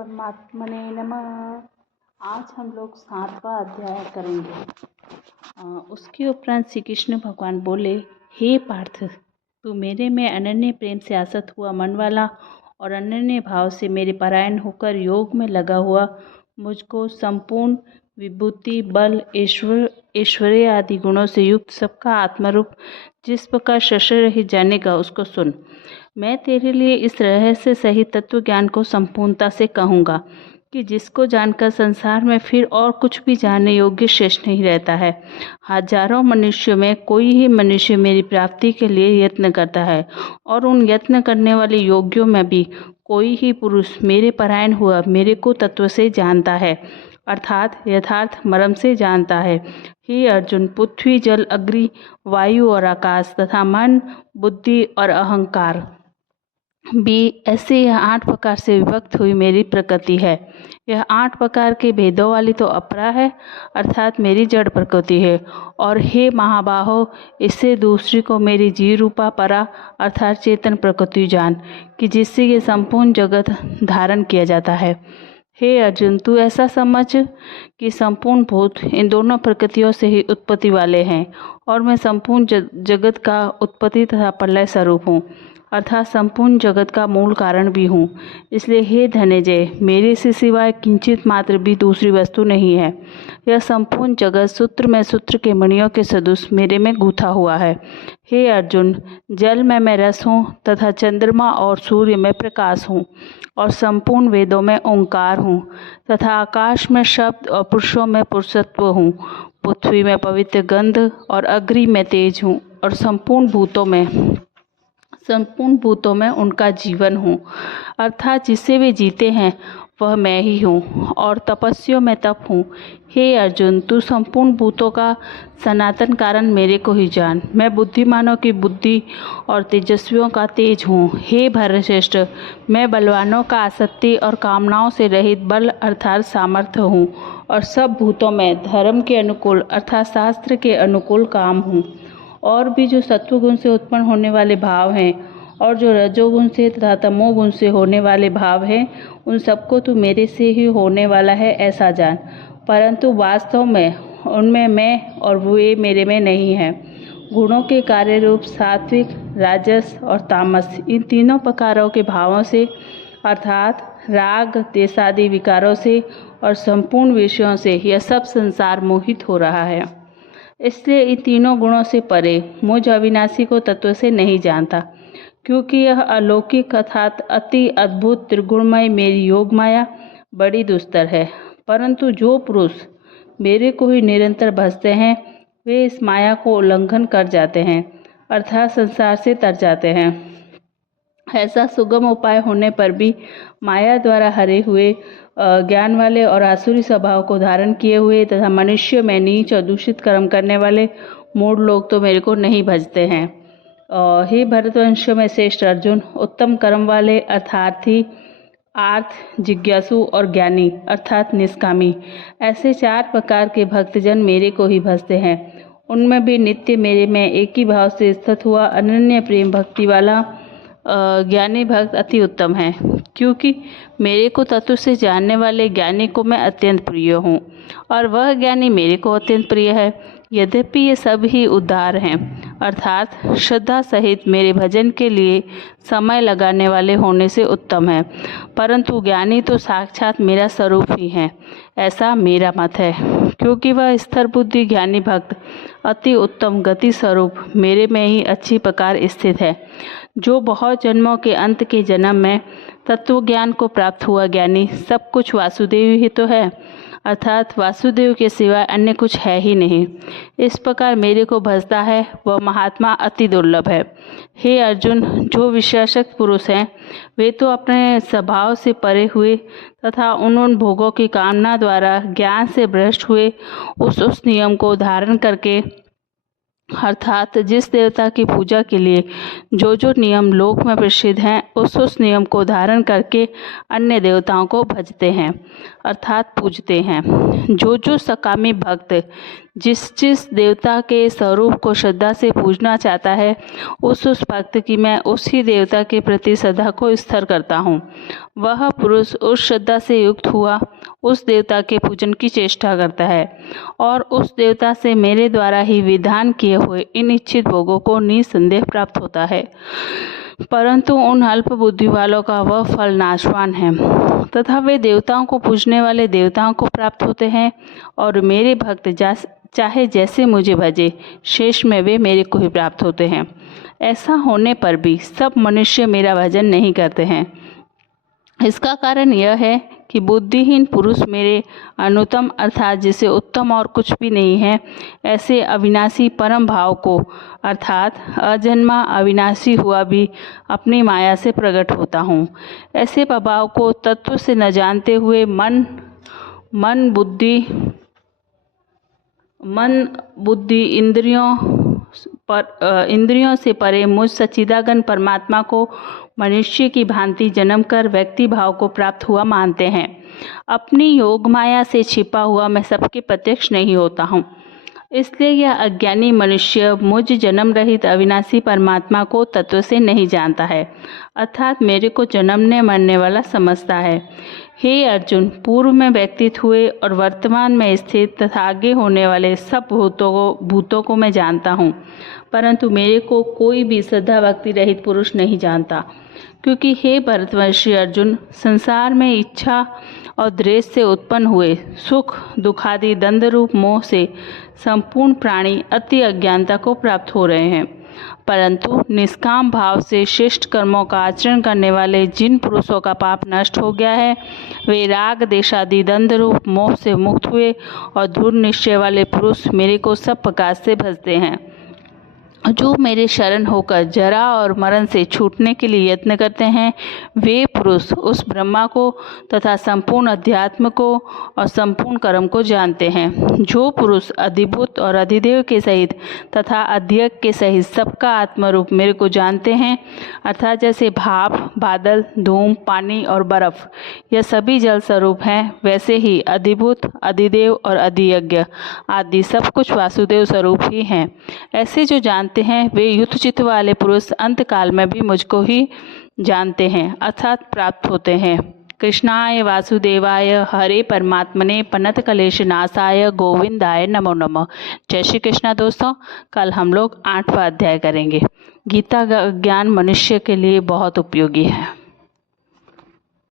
परमात्मने नमः। आज हम लोग 7वां अध्याय करेंगे। उसके उपरांत श्री कृष्ण भगवान बोले, हे पार्थ, तू मेरे में अनन्य प्रेम से आसक्त हुआ मन वाला और अनन्य भाव से मेरे परायण होकर योग में लगा हुआ मुझको संपूर्ण विभूति, बल, ऐश्वर्य आदि गुणों से युक्त सबका आत्मरूप जिस प्रकार शस्त्र रहित जानेगा, उसको सुन। मैं तेरे लिए इस रहस्य सहित तत्व ज्ञान को संपूर्णता से कहूँगा कि जिसको जानकर संसार में फिर और कुछ भी जानने योग्य शेष नहीं रहता है। हजारों मनुष्यों में कोई ही मनुष्य मेरी प्राप्ति के लिए यत्न करता है और उन यत्न करने वाले योग्यों में भी कोई ही पुरुष मेरे परायण हुआ मेरे को तत्व से जानता है, अर्थात यथार्थ मर्म से जानता है। हे अर्जुन, पृथ्वी, जल, अग्नि, वायु और आकाश तथा मन, बुद्धि और अहंकार भी ऐसे यह 8 प्रकार से विभक्त हुई मेरी प्रकृति है। यह 8 प्रकार के भेदों वाली तो अपरा है, अर्थात मेरी जड़ प्रकृति है। और हे महाबाहो, इससे दूसरी को मेरी जीव रूपा परा अर्थात चेतन प्रकृति जान कि जिससे ये संपूर्ण जगत धारण किया जाता है। हे अर्जुन, तू ऐसा समझ कि संपूर्ण भूत इन दोनों प्रकृतियों से ही उत्पत्ति वाले हैं और मैं संपूर्ण जगत का उत्पत्ति तथा प्रलय स्वरूप हूँ, अर्थात संपूर्ण जगत का मूल कारण भी हूँ। इसलिए हे धनंजय, मेरे से सिवाय किंचित मात्र भी दूसरी वस्तु नहीं है। यह संपूर्ण जगत सूत्र में सूत्र के मणियों के सदृश मेरे में गूथा हुआ है। हे अर्जुन, जल में मैं रस हूँ तथा चंद्रमा और सूर्य में प्रकाश हूँ और संपूर्ण वेदों में ओंकार हूँ तथा आकाश में शब्द और पुरुषों में पुरुषत्व हूँ। पृथ्वी में पवित्र गंध और अग्नि में तेज हूँ और संपूर्ण भूतों में उनका जीवन हूँ, अर्थात जिससे वे जीते हैं वह मैं ही हूँ और तपस्वियों में तप हूँ। हे अर्जुन, तू संपूर्ण भूतों का सनातन कारण मेरे को ही जान। मैं बुद्धिमानों की बुद्धि और तेजस्वियों का तेज हूँ। हे भरतश्रेष्ठ, मैं बलवानों का आसक्ति और कामनाओं से रहित बल अर्थात सामर्थ्य हूँ और सब भूतों में धर्म के अनुकूल अर्थात शास्त्र के अनुकूल काम हूँ। और भी जो सत्वगुण से उत्पन्न होने वाले भाव हैं और जो रजोगुण से तथा तमोगुण से होने वाले भाव हैं, उन सबको तू मेरे से ही होने वाला है ऐसा जान, परंतु वास्तव में उनमें मैं और वे मेरे में नहीं है। गुणों के कार्य रूप सात्विक, राजस और तामस, इन तीनों प्रकारों के भावों से अर्थात राग, देशादि विकारों से और संपूर्ण विषयों से यह सब संसार मोहित हो रहा है। इसलिए इन तीनों गुणों से परे मुझ अविनाशी को तत्व से नहीं जानता, क्योंकि यह अलौकिक अर्थात अति अद्भुत त्रिगुणमय मेरी योग माया बड़ी दुस्तर है। परंतु जो पुरुष मेरे को ही निरंतर भजते हैं वे इस माया को उल्लंघन कर जाते हैं, अर्थात संसार से तर जाते हैं। ऐसा सुगम उपाय होने पर भी माया द्वारा हरे हुए ज्ञान वाले और आसुरी स्वभाव को धारण किए हुए तथा मनुष्य में नीच और दूषित कर्म करने वाले मूढ़ लोग तो मेरे को नहीं भजते हैं। हे भरतवंश में श्रेष्ठ अर्जुन, उत्तम कर्म वाले अर्थार्थी, आर्थ, जिज्ञासु और ज्ञानी अर्थात निष्कामी, ऐसे 4 प्रकार के भक्तजन मेरे को ही भजते हैं। उनमें भी नित्य मेरे में एक ही भाव से स्थित हुआ अनन्य प्रेम भक्ति वाला ज्ञानी भक्त अति उत्तम है, क्योंकि मेरे को तत्व से जानने वाले ज्ञानी को मैं अत्यंत प्रिय हूँ और वह ज्ञानी मेरे को अत्यंत प्रिय है। यद्यपि ये सब ही उद्धार हैं, अर्थात श्रद्धा सहित मेरे भजन के लिए समय लगाने वाले होने से उत्तम है, परंतु ज्ञानी तो साक्षात मेरा स्वरूप ही है, ऐसा मेरा मत है। क्योंकि वह स्थिर बुद्धि ज्ञानी भक्त अति उत्तम गति स्वरूप मेरे में ही अच्छी प्रकार स्थित है। जो बहुत जन्मों के अंत के जन्म में तत्व ज्ञान को प्राप्त हुआ ज्ञानी सब कुछ वासुदेव ही तो है, अर्थात वासुदेव के सिवाय अन्य कुछ है ही नहीं। इस प्रकार मेरे को भजता है वह महात्मा अति दुर्लभ है। हे अर्जुन, जो विशेषज्ञ पुरुष हैं वे तो अपने स्वभाव से परे हुए तथा उन भोगों की कामना द्वारा ज्ञान से भ्रष्ट हुए उस नियम को धारण करके अर्थात जिस देवता की पूजा के लिए जो जो नियम लोक में प्रसिद्ध हैं, उस नियम को धारण करके अन्य देवताओं को भजते हैं अर्थात पूजते हैं। जो जो सकामी भक्त जिस देवता के स्वरूप को श्रद्धा से पूजना चाहता है, उस भक्त की मैं उसी देवता के प्रति श्रद्धा को स्थिर करता हूँ। वह पुरुष उस श्रद्धा से युक्त हुआ उस देवता के पूजन की चेष्टा करता है और उस देवता से मेरे द्वारा ही विधान किए हुए इन इच्छित भोगों को निसंदेह प्राप्त होता है। परंतु उन अल्प बुद्धि वालों का वह फल नाशवान है तथा वे देवताओं को पूजने वाले देवताओं को प्राप्त होते हैं और मेरे भक्त चाहे जैसे मुझे भजे, शेष में वे मेरे को ही प्राप्त होते हैं। ऐसा होने पर भी सब मनुष्य मेरा भजन नहीं करते हैं। इसका कारण यह है कि बुद्धिहीन पुरुष मेरे अनुत्तम अर्थात जिसे उत्तम और कुछ भी नहीं है ऐसे अविनाशी परम भाव को अर्थात अजन्मा अविनाशी हुआ भी अपनी माया से प्रकट होता हूँ। ऐसे भाव को तत्व से न जानते हुए मन बुद्धि इंद्रियों से परे मुझ सच्चिदानंद परमात्मा को मनुष्य की भांति जन्म कर व्यक्ति भाव को प्राप्त हुआ मानते हैं। अपनी योग माया से छिपा हुआ मैं सबके प्रत्यक्ष नहीं होता हूँ। इसलिए यह अज्ञानी मनुष्य मुझ जन्म रहित अविनाशी परमात्मा को तत्व से नहीं जानता है अर्थात मेरे को जन्मने मरने वाला समझता है। हे अर्जुन, पूर्व में व्यक्तित हुए और वर्तमान में स्थित तथा आगे होने वाले सब भूतों को मैं जानता हूँ, परंतु मेरे को कोई भी श्रद्धा भक्ति रहित पुरुष नहीं जानता। क्योंकि हे भरतवर्षी अर्जुन, संसार में इच्छा और द्वेष से उत्पन्न हुए सुख दुखादि द्वंद्व रूप मोह से संपूर्ण प्राणी अति अज्ञानता को प्राप्त हो रहे हैं। परंतु निष्काम भाव से श्रेष्ठ कर्मों का आचरण करने वाले जिन पुरुषों का पाप नष्ट हो गया है, वे राग देशादि द्वंद्व रूप मोह से मुक्त हुए और दृढ़ निश्चय वाले पुरुष मेरे को सब प्रकार से भजते हैं। जो मेरे शरण होकर जरा और मरण से छूटने के लिए यत्न करते हैं, वे पुरुष उस ब्रह्मा को तथा संपूर्ण अध्यात्म को और संपूर्ण कर्म को जानते हैं। जो पुरुष अधिभूत और अधिदेव के सहित तथा अध्यक्ष के सहित सबका आत्मरूप मेरे को जानते हैं अर्थात जैसे भाप, बादल, धूम, पानी और बर्फ यह सभी जल स्वरूप हैं, वैसे ही अधिभूत, अधिदेव और अधियज्ञ आदि सब कुछ वासुदेव स्वरूप ही हैं। ऐसे जो जानते हैं वे युक्त चित्त वाले पुरुष अंत काल में भी मुझको ही जानते हैं अर्थात प्राप्त होते हैं। कृष्णाय वासुदेवाय हरे परमात्मने पनत कलेश नाशाय गोविंदाय नमो नमः। जय श्री कृष्णा। दोस्तों, कल हम लोग 8वां अध्याय करेंगे। गीता का ज्ञान मनुष्य के लिए बहुत उपयोगी है।